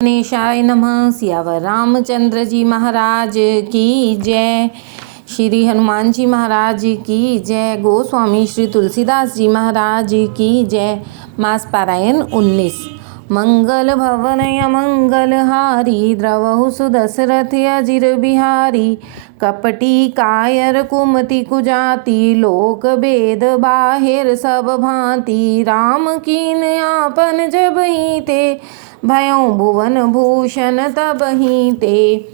गणेशाय नमः। सियावर रामचंद्र जी महाराज की जय। श्री हनुमान जी महाराज की जय। गोस्वामी श्री तुलसीदास जी महाराज की जय। मास पारायण 19। मंगल भवन मंगल हारी, द्रवहु सुदशरथ अजिर बिहारी। कपटी कायर कुमति कुजाति, लोक भेद बाहिर सब भांति। राम कीन आपन जब ही ते, भयों भुवन भूषण तब ही ते।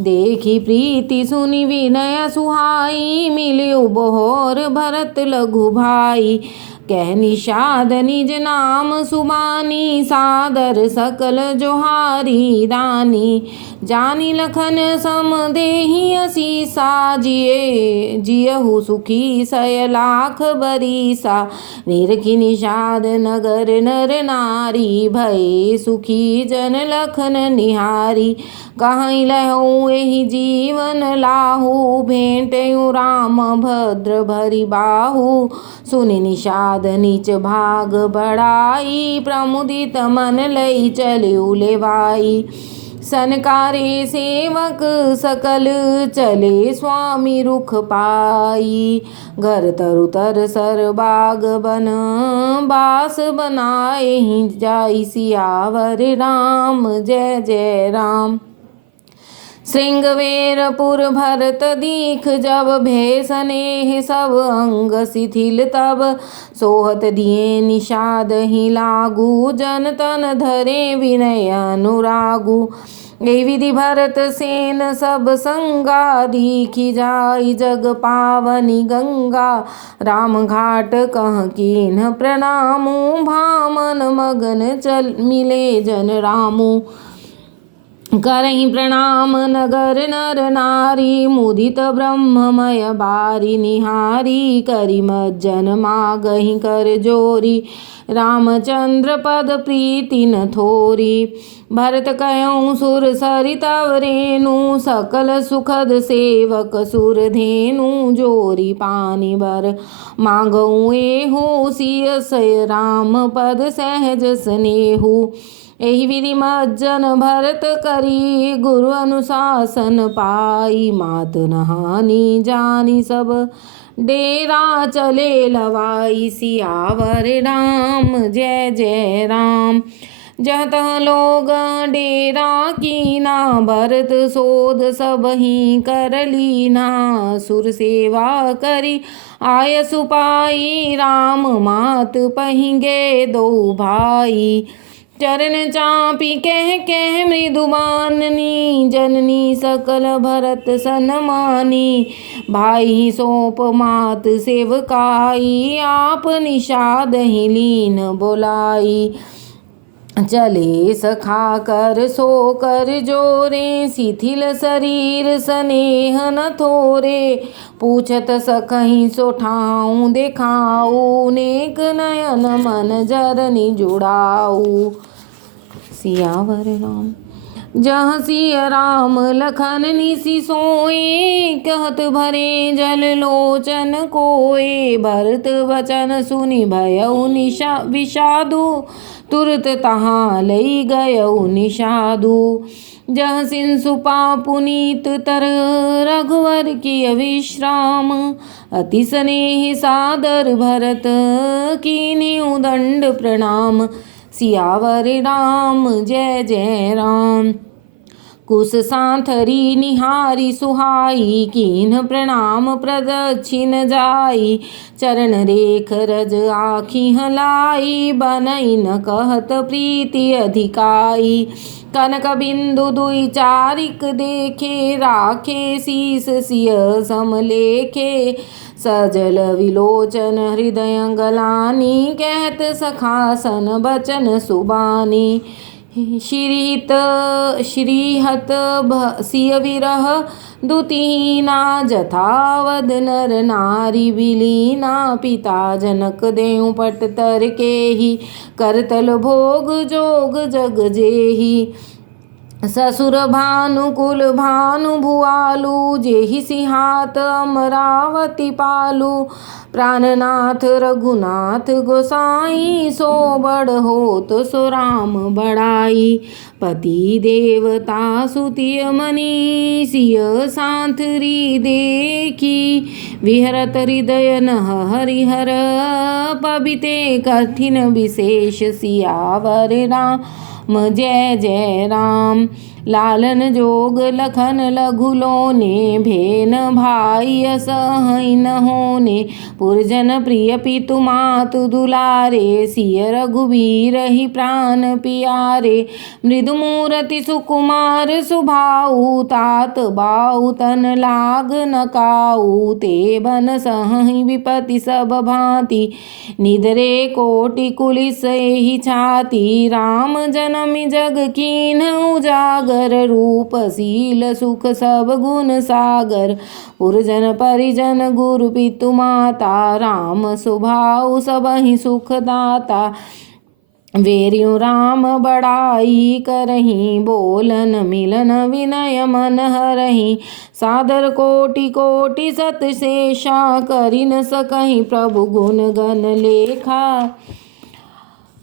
देखी प्रीति सुनि विनय सुहाई, मिलियो बहोर भरत लघु भाई। कह निषाद निज नाम सुबानी, सादर सकल जोहारी दानी। जानी लखन सम देहि असीसा, जियहु सुखी सय लाख बरीसा। निरखि निषाद नगर नर नारी, भय सुखी जन लखन निहारी। कहीं लहु एहि जीवन लाहू, भेंटयु राम भद्र भरी बाहू। सुनि निषाद नीच भाग बढ़ाई, प्रमुदित मन लई चलिउ लेवाई। सनकारे सेवक सकल, चले स्वामी रुख पाई। घर तरु तर सर बाग बन, बास बनाए ही जाई। सियावर राम जय जय राम। श्रृंगवेरपुर भरत दीख, जब भय स्नेह सब अंग शिथिल। तब सोहत दिए निषाद ही लागू, जन तन धरे विनय अनुरागू। ए विधि भरत सेन सब संगा, दीखी जाई जग पावनी गंगा। राम घाट कह कीन्ह प्रणामू, भामन मगन चल मिले जन रामू। करहि प्रणाम नगर नर नारी, मुदित ब्रह्ममय बारी निहारी। करि मज्जन मागहि कर जोरी, रामचंद्र पद प्रीति न थोरी। भरत कहऊँ सुर सरित रेणु, सकल सुखद सेवक सुर धेनु। जोरी पानी भर मांगऊँ एहु, सिय सय राम पद सहज स्नेहु। एहि विधि मज्जन भरत करी, गुरु अनुशासन पाई। मात न हानि जानी सब, डेरा चले लवाई। सियावर राम जय जय राम। जहाँ तहाँ लोग डेरा कीना, भरत सोध सब ही कर लीना। सुर सेवा करी आय सुपाई, राम मात पहिंगे दो भाई। चरण चापी कह कह मृदुबाननी, जननी सकल भरत सन्मानी। भाई सौंप मात सेवकाई, आप निषाद ही लीन बोलाई। चले सखा कर सो कर जोरे, शिथिल शरीर स्नेह न थोरे। पूछत सकहीं सो ठाऊं देखाऊ, नेक नयन मन जरनी जुड़ाऊ। सियावर राम। जहाँ सिय राम लखन निसि सोए, कहत भरे जल लोचन कोए। भरत वचन सुनि भयउ विषादु, तुरत तहाँ लई गयउ निषादु। जहाँ सिंसुपा पुनीत तर, रघुवर किय विश्राम। अति स्नेह सादर भरत, कीन्हिउ दंड प्रणाम। सियावर राम जय जय राम। कुश सांथरी निहारी सुहाई, कीन्ह प्रणाम प्रदक्षिण जाई। चरण रेख रज आखि हलाई, बनई न कहत प्रीति अधिकाई। कनक बिंदु दुई चारिक देखे, राखे शीस सिय समलेखे। सजल विलोचन हृदय गलानी, कहत सखासन बचन सुबानी। श्रीहत सिय विरह दुतिहीना, जथावद नर नारी विलीना। पिता जनक देउ पट तर केहि, करतल भोग जोग जग जेहि। ससुर भानुकुल भानु भुआलु जेहि सिहात अमरावती पालु। प्राणनाथ रघुनाथ गोसाई सो बड़ होत सो राम बड़ाई। पति देवता सुतिय मनी सिय सांथरी देखी। विहरत हृदय नह हरिहर पबिते कठिन विशेष सियावर राम जय जय राम। लालन जोग लखन लघुलोने भेन भाई असहै न होने। पुरजन प्रिय पितु मातु दुलारे सिय रघुबीर ही प्राण पियारे। मृदु मूरति सुकुमार सुभाऊ तात बाऊ तन लाग न काऊ। ते बन सहहि विपति सब भांति निधरे कोटि कुलिस एहि छाती। राम जनमि जग कीन उजागर रूप शील सुख सब गुण सागर। पुरजन परिजन गुरु पितु माता राम स्वभाव सबहि सुख दाता। वेरियो राम बड़ाई करही बोलन मिलन विनय मन हरही। सादर कोटि कोटि सत शेषा करि न सकहि प्रभु गुण गण लेखा।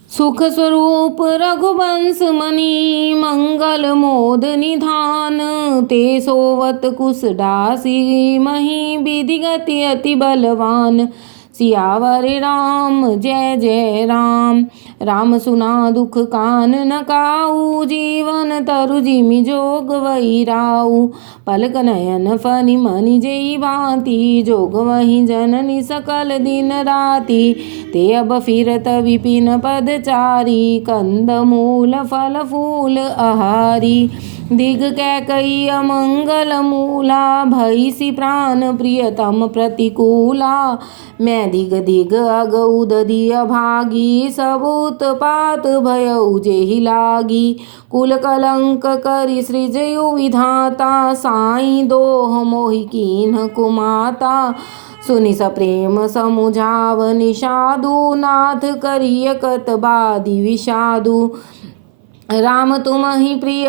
सुख स्वरूप रघुवंश मणि मंगल मोद निधान। ते सोवत कुश दासी मही विधि गति अति बलवान। सियावर राम जय जय राम। राम सुना दुख कान न काऊ। जीवन तरु जिमि जोग वही राऊ। पलक नयन फनि मनि जेहि भांति। जोग वही जननी सकल दिन राति। ते अब फिरत विपिन पदचारी। कंद मूल फल फूल आहारी। दिग कैकयी अमंगल मूला। भैसी प्राण प्रियतम प्रतिकूला। मैं दिग दिग अगऊ दधि अभागी। सब उत्पात भयउ जेहि लागी। कुल कलंक करि सृजयु विधाता। साई दोह मोहि कीन्ह कुमाता। सुनि सप्रेम समुझाव निषादु। नाथ करिय कत बादि विषादु। राम तुम ही प्रिय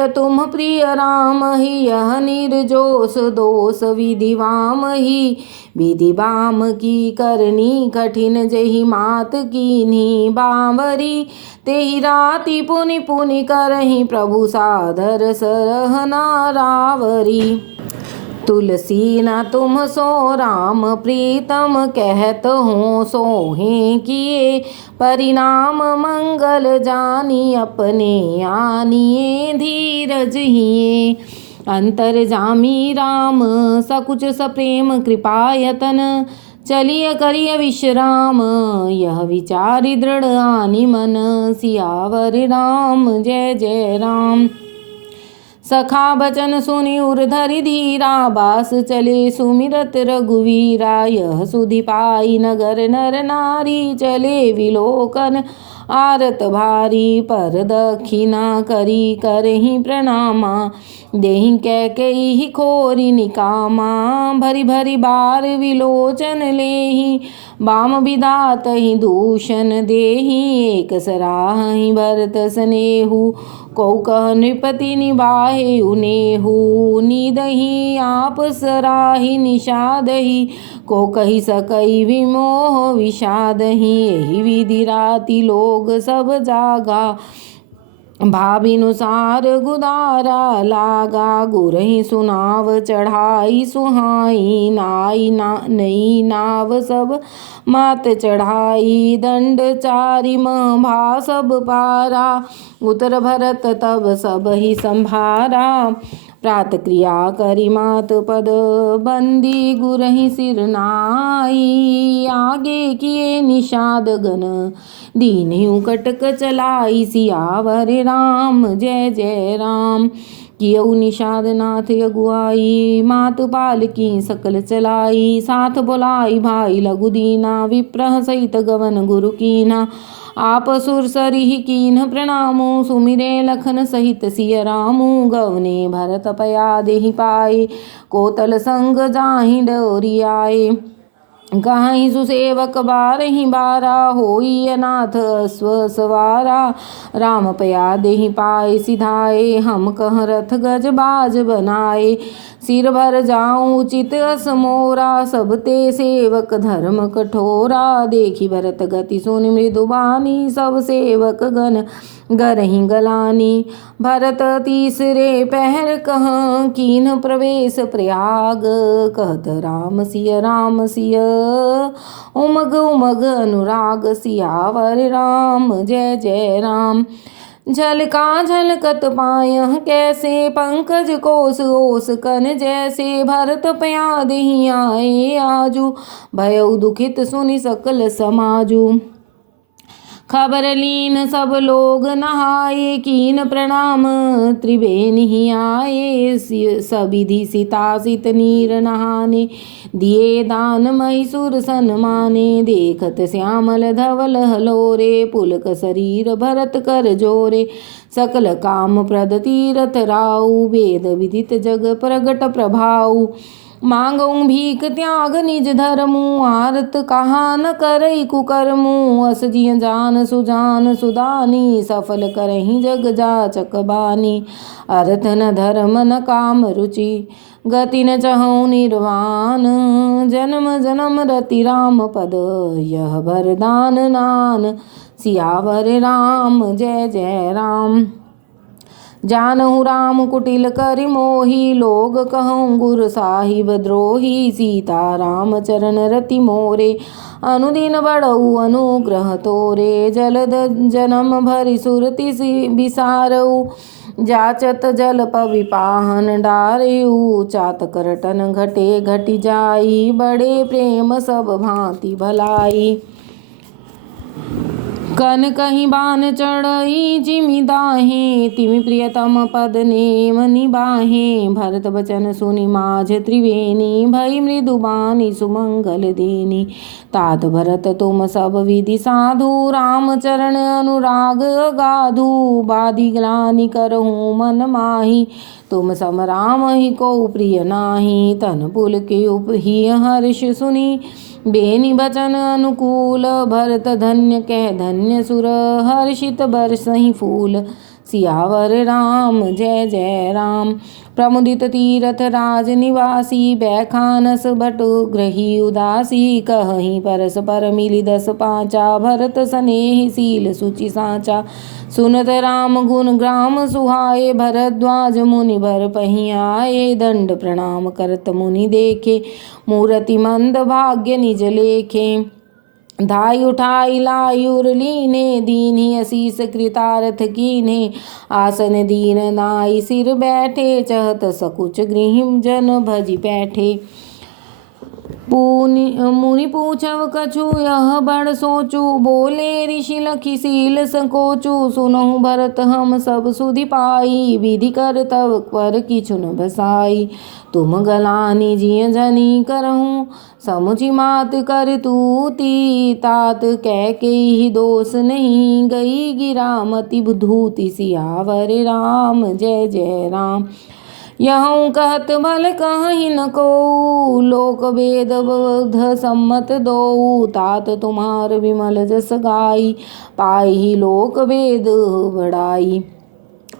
राम ही। यह निर्जोष दोष विधि वाम ही। विधि बाम की करनी कठिन जेहि मात कीन्ही बावरी। तेहि राति पुनि पुनि करही प्रभु सादर सरहना रावरी। तुलसी न तुम सो राम प्रीतम कहत हो सोहे किए। परिणाम मंगल जानी अपने आनिए धीरज हिए। अंतर जामी राम सकुच सप्रेम कृपायतन। चलिय करिय विश्राम यह विचारि दृढ़ आनि मन। सियावर राम जय जय राम। सखा बचन सुनि उर धरि धीरा। बास चले सुमिरत रघुवीरा। यह सुधि पाई नगर नर नारी। चले विलोकन आरत भारी। पर दक्षिणा करी करहि प्रणामा। देहि कैकेयी खोरि निकामा। भरी भरी बार विलोचन लेहि। बाम विधातहि दूषण देहि। एक सराहि भरत स्नेहु। कौ कह नृपति निबाहे उनेहु। निदहि आप सराहि निषादहि। को कहि सकई विमोह विषादहि। एहि विधि राति लोग सब जागा। भाविनुसार गुदारा लागा। गुरहि सुनाव चढ़ाई सुहाई। नई नाव सब मात चढ़ाई। दंड चारि भा सब पारा। उतर भरत तब सब ही संभारा। प्रात क्रिया करि मात पद बंदी। गुरहि सिर नाई। आगे किए निषाद गण दीन्हु कटक चलाई। सियावर राम जय जय राम। कियऊ निषाद नाथ अगुआई। मात पाल की सकल चलाई। साथ बोलाई भाई लघु दीना। विप्रह सहित गवन गुरु कीना। आप सुर सरिहि कीन्ह प्रणामु। सुमिरे लखन सहित सिय रामु। गवने भरत पया देहि पाए। कोतल संग जाहि डोरियाए। कहीं सुसेवक बारही बारा होई अनाथ अश्व सवारा। राम पया देहि पाए सिधाए हम कह रथ गज बाज बनाए। सिर भर जाऊं उचित अस मोरा सब ते सेवक धर्म कठोरा। देखी भरत गति सुनि मृदुबानी सब सेवक गण गरहि गलानी। भरत तीसरे पहर कह कीन प्रवेश प्रयाग। कहत राम सिय उमग उमग अनुराग। सियावर राम जय जय राम। झलका झलकत पायह कैसे पंकज कोस ओस कन जैसे। भरत पया देहि आए आजू भयउ दुखित सुनि सकल समाजू। खबर लीन सब लोग नहाए कीन प्रणाम त्रिवेणी आए। सविधि सीता सित नीर नहाने दिए दान महिषुर सन्माने। देखत श्यामल धवल हलोरे पुलक शरीर भरत कर जोरे। सकल काम प्रद तीरथ राउ वेद विदित जग प्रगट प्रभाउ। मांगऊं भीख त्याग निज धर्मु आरत कहा न करई कुकर्मु। अस जिय जान सुजान सुदानी सफल करहि जग जाचक बानी। अर्थ न धर्म न काम रुचि गति न चहु निर्वाण। जन्म जन्म रति राम पद यह वरदान नान। सियावर राम जय जय राम। जानहु राम कुटिल करि मोहि लोग कहूँ गुर साहिब द्रोही। सीता राम चरण रति मोरे अनुदिन बड़ऊ अनुग्रह तोरे। जलद जन्म भरि सुरति बिसारऊ जाचत जल पविपाहन डारेऊ। चातक रटन घटे घटि जाई बड़े प्रेम सब भांति भलाई। कन कहीं बान चढ़ई जिमि दाहे तिमि प्रियतम पद नेम निबाहे। भरत बचन सुनि माझ त्रिवेणी भई मृदुबानी सुमंगल देनी। तात भरत तुम सब विधि साधु राम चरण अनुराग अगाधु। बाधी ग्लानि करहूँ मन माही तुम सम राम ही को प्रिय नाही। तन पुल के उपहि हर्ष सुनि बेनी बचन अनुकूल। भरत धन्य कह धन्य सुर हर्षित बरसहि फूल। सियावर राम जय जय राम। प्रमुदित तीरथ राज निवासी बैखानस बटु ग्रही उदासी। कहहीं परस पर मिली दस पाँचा भरत स्नेहि सील सुचि साचा। सुनत राम गुण ग्राम सुहाए भरद्वाज मुनि भर पही आए। दंड प्रणाम करत मुनि देखे मूरति मंद भाग्य निज लेखे। धाई उठाई लायुर लीने दीन्हि असीस कृतार्थ कीन्हे। आसन दीन नाई सिर बैठे चहत सकुच गृहिम जन भजि बैठे। मुनि पूछव कछु यह बड़ सोचू बोले ऋषि लखि सील संकोचू। सुनहु भरत हम सब सुधि पाई विधि कर तव पर किछु न बसाई। तुम गलानी जिय जनी करहूँ समुझि मात कर तूती। तात कैकेयी दोष नहीं गई गिरा मति धूति। सियावर राम जय जय राम। यहूँ कहत भल कहीं न को लोक वेद बोध सम्मत दो। तात तुम्हार विमल जस गाई पाई लोक वेद बड़ाई।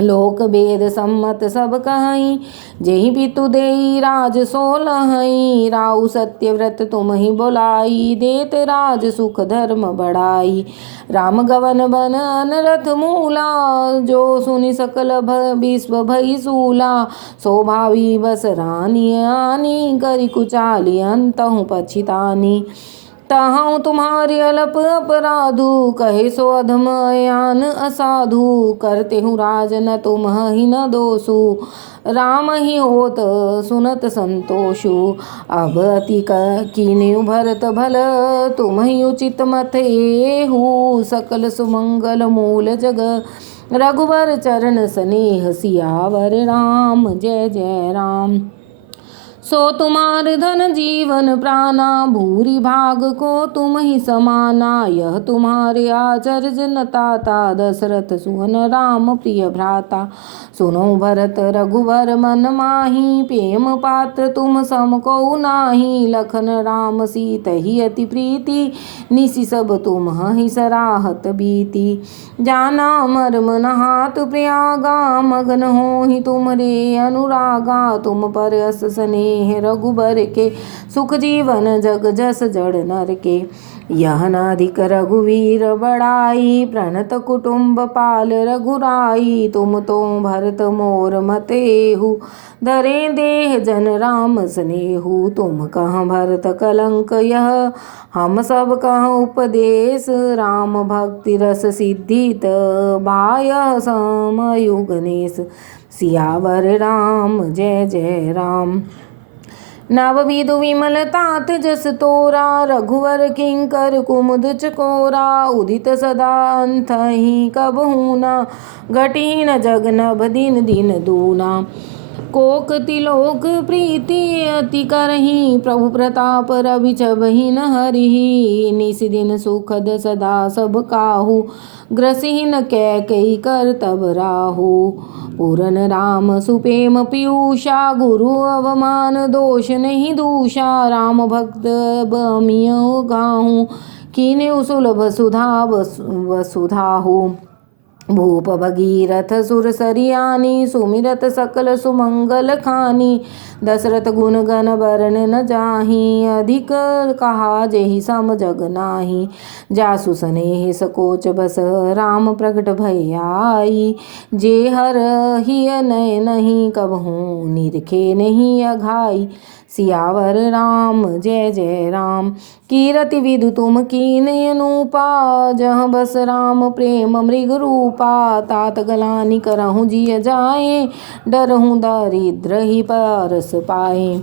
लोक वेद सम्मत सब कहीं जेहि पितु देई राज सोलहई। राउ सत्यव्रत तुम ही बोलाई देत राज सुख धर्म बढ़ाई। राम गवन बन अनरथ मूला जो सुनि सकल विश्व भई सूला। शोभावी बस रानी आनी करि कुचाली अंतहु पछितानी। तहाँ तुम्हारी अलप अपराधु कहे सो अधम यान असाधु। करते हूँ राज न तुम ही न दोषु राम ही होत सुनत संतोषु। अब अति कीन्यु भरत भल तुम ही उचित मथे हूँ। सकल सुमंगल मूल जग रघुवर चरण स्नेह। सियावर राम जय जय राम। सो तुम्हार धन जीवन प्राणा, भूरी भाग को तुम ही समाना। यह तुम्हारे आचर्य न ताता, दशरथ सुवन राम प्रिय भ्राता। सुनो भरत रघुवर मन माही, प्रेम पात्र तुम सम को नाही। लखन राम सीत ही अति प्रीति, निसि सब तुम ही सराहत बीती। जाना मर्म नहात प्रयागा, मगन हो ही तुम रे अनुरागा। तुम पर अस स्नेह रघुबर के, सुख जीवन जग जस जड़ नर के। यह नाधिक रघुवीर बड़ाई, प्रणत कुटुंब पाल रघुराई। तुम तो भरत मोर मतेहु, धरे देह जन राम स्नेहु। तुम कह भरत कलंक यह, हम सब कह उपदेश। राम भक्ति रस सिद्धित, भाय समयु गणेश। सियावर राम जय जय राम। नवविधु विमल तात जस तोरा, रघुवर किंकर कुमुद चकोरा। उदित सदा अंतहि कबहु न, घटी न जग नभ दिन दिन दूना। कोक तिलोक प्रीति अति करही, प्रभु प्रताप रवि छबहि न हरिहि। निस दिन सुखद सदा सब काहू, ग्रसिहि न कैकेयी कर तब राहु। पूरन राम सुपेम पीयूषा, गुरु अवमान दोष नहीं दूषा। राम भक्त बमिय गाहूँ, कीन्यु सुलभ सुधा वसुधाहु। भूप भगीरथ सुर सरियानी, सुमिरत सकल सुमंगल खानी। दशरथ गुण गण बरन न जाही, अधिक कहा जेहि सम जग नाही। जासु स्नेह सकोच बस, राम प्रगट भय आई। जे हर हिय नय नहीं, कबहू निरखे नहीं अघाई। सियावर राम जय जय राम। कीरति विधु तुम कीन अनूपा, जह बस राम प्रेम मृग रूपा। तात गलानी करहु जिय जाए, डरहु दारिद्र ही पारस पाए।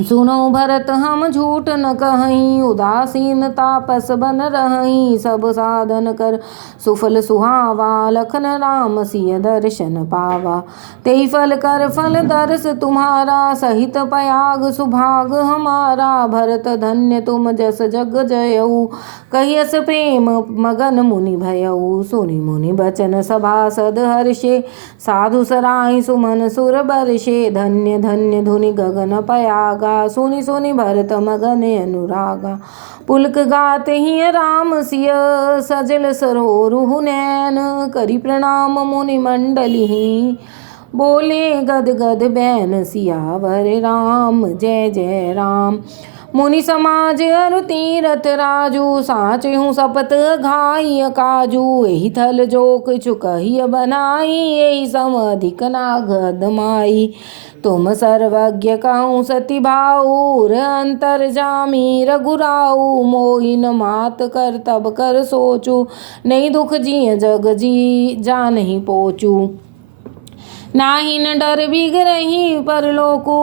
सुनो भरत हम झूठ न कहीं, उदासीन तापस बन रहीं। सब साधन कर सुफल सुहावा, लखन राम सिय दर्शन पावा। तेई फल कर फल दर्श तुम्हारा, सहित पयाग सुभाग हमारा। भरत धन्य तुम जस जग जयऊ, कहियस प्रेम मगन मुनि भयऊ। सुनि मुनि बचन सभासद हर्षे, साधु सराहि सुमन सुर बर्षे। धन्य धन्य धुनि गगन पयागा, सुनि सुनि भरत मगन अनुरागा। पुलक गात ही राम सिय, सजल सरोरुह नैन। करि प्रणाम मुनि मंडली, बोले गद गद बैन। सियावर राम जय जय राम। मुनि समाज अरु तीरथ राजू, साचहु सपत घाई काजू। एहि थल जोक चुकहिय बनाई, एहि सम अधिक नागद माई। तुम सर्वज्ञ कहूँ सति भाऊर, अंतर जामी रघुराऊ। मोहि न मात कर तब कर सोचू, नहीं दुख जिय जग जी जा नहीं पोचू। नाही न डर बिगरही परलोकु,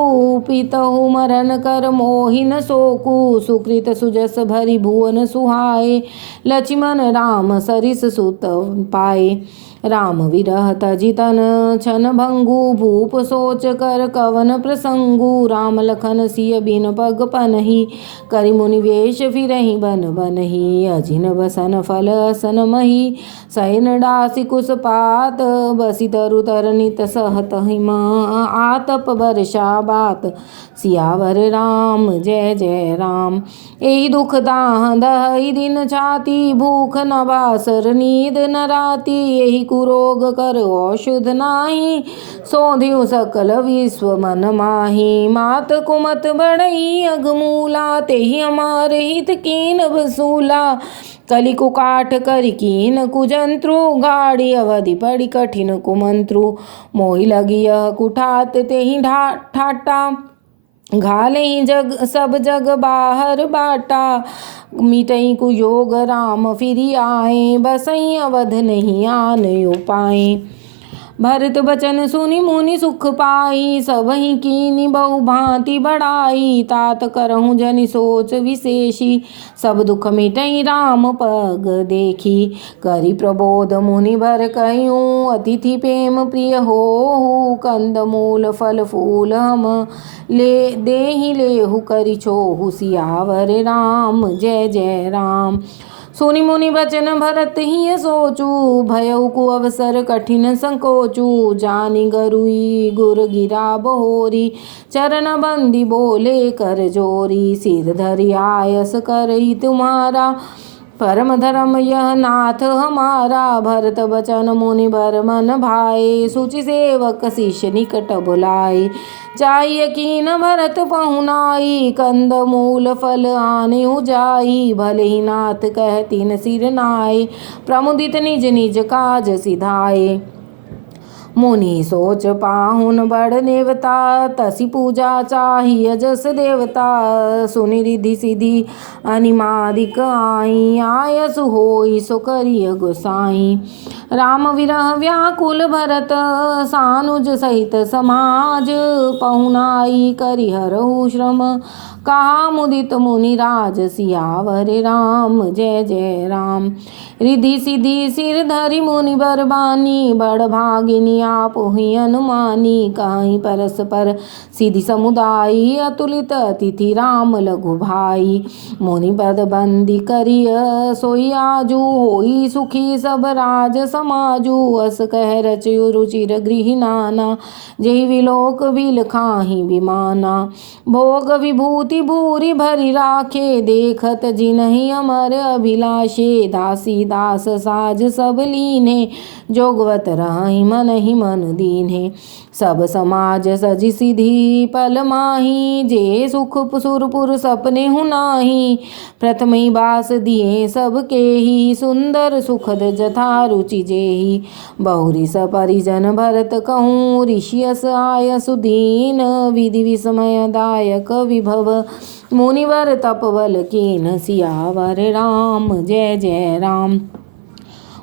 पितहु मरन कर मोहि न सोकु। सुकृत सुजस भरि भुवन सुहाए, लक्ष्मण राम सरिस सुत पाए। राम विरह तजि तन छन भंगु, भूप सोच कर कवन प्रसंगु। राम लखन सिय बिन पग पनहि, करि मुनि वेश फिरहि बन बनहि। अजिन बसन फल असन मही, सैन डासी कुस पात। बसी तरु तरनित सहत हिम, आतप वर्षा बात। सियावर राम जय जय राम। एहि दुख दाह दहि दिन छाती, भूख न बासर नींद न राती। एहि कुरोग कर औषध नाही, सोधिउ सकल विश्व मन माही। मात कुमत बढ़ई अगमूला, तेहि हमार हित कीन वसूला। कलि कुकाठ करि कीन कुजंत्रु, गाड़ी अवधि पड़ि कठिन कुमंत्रु। मोहि लगी यह कुठात तेहि ठाटा, घाले जग सब जग बाहर बाटा। मिटई कुयोग राम फिरि आए, बसई अवध नहीं आन पाए। भरत बचन सुनि मुनि सुख पाई, सबहि कीनि बहु भांति बढ़ाई। तात करहु जनि सोच विशेषी, सब दुख मिटई राम पग देखी। करि प्रबोध मुनि भर कहियूँ, अतिथि प्रेम प्रिय होहु। कंद मूल फल फूल हम ले देहि लेहु, करि छोहु सियावर राम जय जय राम। सुनि मुनि बचन भरत हिय सोचू, भयउ कुअवसर कठिन संकोचू। जानि गरुई गुर गिरा बहोरी, चरण बंदी बोले कर जोरी। सिर धरि आयस करई तुम्हारा, परम धर्म यह नाथ हमारा। भरत बचन मुनि बर मन भाए, सुचि सेवक शिष्य निकट बुलाए। चाहिए कीन भरत पहुनाई, कंद मूल फल आने जाई। भले ही नाथ कहतिन सिर नाए, प्रमुदित निज निज काज सिधाए। मुनि सोच पाहुन बड़ नेवता, तसि पूजा चाहिए जस देवता। सुनि रिधि सिधि अनिमादिक आई, आयसु होई सो करिय गोसाई। राम विरह व्याकुल भरत, सानुज सहित समाज। पहुनाई करि हरहु श्रम, कहा मुदित मुनि राज। सियावर राम जय जय राम। रिधि सिधि सिर धरि मुनि बर बानी, बड़ भागिनी आप हुई अनुमानी। कहीं परस्पर सिद्धि समुदायी, अतुलित अतिथि राम लघु भाई। मुनि पद बंदी करिय सोई आजू, होई सुखी सब राज समाजू। अस कह रचयु रुचिर गृह नाना, जेहि विलोक बिल खाहि विमाना। भोग विभूति भूरि भरि राखे, देखत जिनहि अमर अभिलाषे। दासी दास साज सब लीन्हे, जोगवत रहहि मन ही मन दीन्हे। सब समाज सजि सिधि पल माही, जे सुख सुरपुर सपने हुनाही। प्रथमहि बास दिए सबके ही, सुंदर सुखद जथा रुचि जेहि। बहुरी सपरिजन भरत कहूँ, ऋषियस आयसु दीन। विधि विस्मय दायक विभव, मुनिवर तपबल कीन। सियावर राम जय जय राम।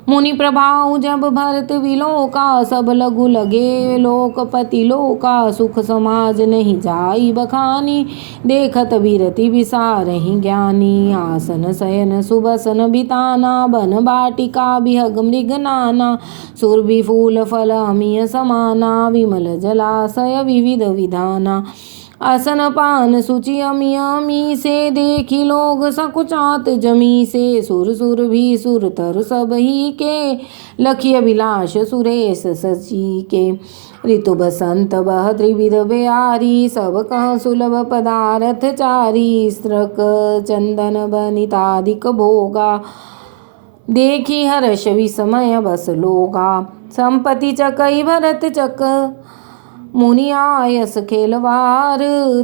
मुनि प्रभाउ जब भरत विलोका, सब लघु लगे लोकपति लोका। सुख समाज नहीं जाई बखानी, देखत बिरति विसारहि ज्ञानी। आसन शयन सुबसन बिताना, बन बाटिका बिहग मृग नाना। सुरभि फूल फल अमिय समाना, विमल जलाशय विविध विधाना। आसन पान सुचि अमी अमी से, देखी लोग सकुचात जमी से। सुर सुर भी सुर तर सब ही के, लखी अभिलाष सुरेश सची के। ऋतु बसंत बह त्रिविध बेआरी, सब कह सुलभ पदारथ चारी। स्त्रक चंदन बनितादिक भोगा, देखी हर्ष विस्मय बस लोगा। संपत्ति चकई भरत चक, मुनि आयस खेलवार।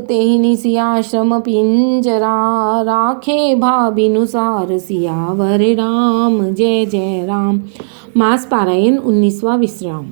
तेहि निसि आश्रम पिंजरा, राखे भाबिनुसार। सियावर राम जय जय राम। मास पारायण 19वां विश्राम।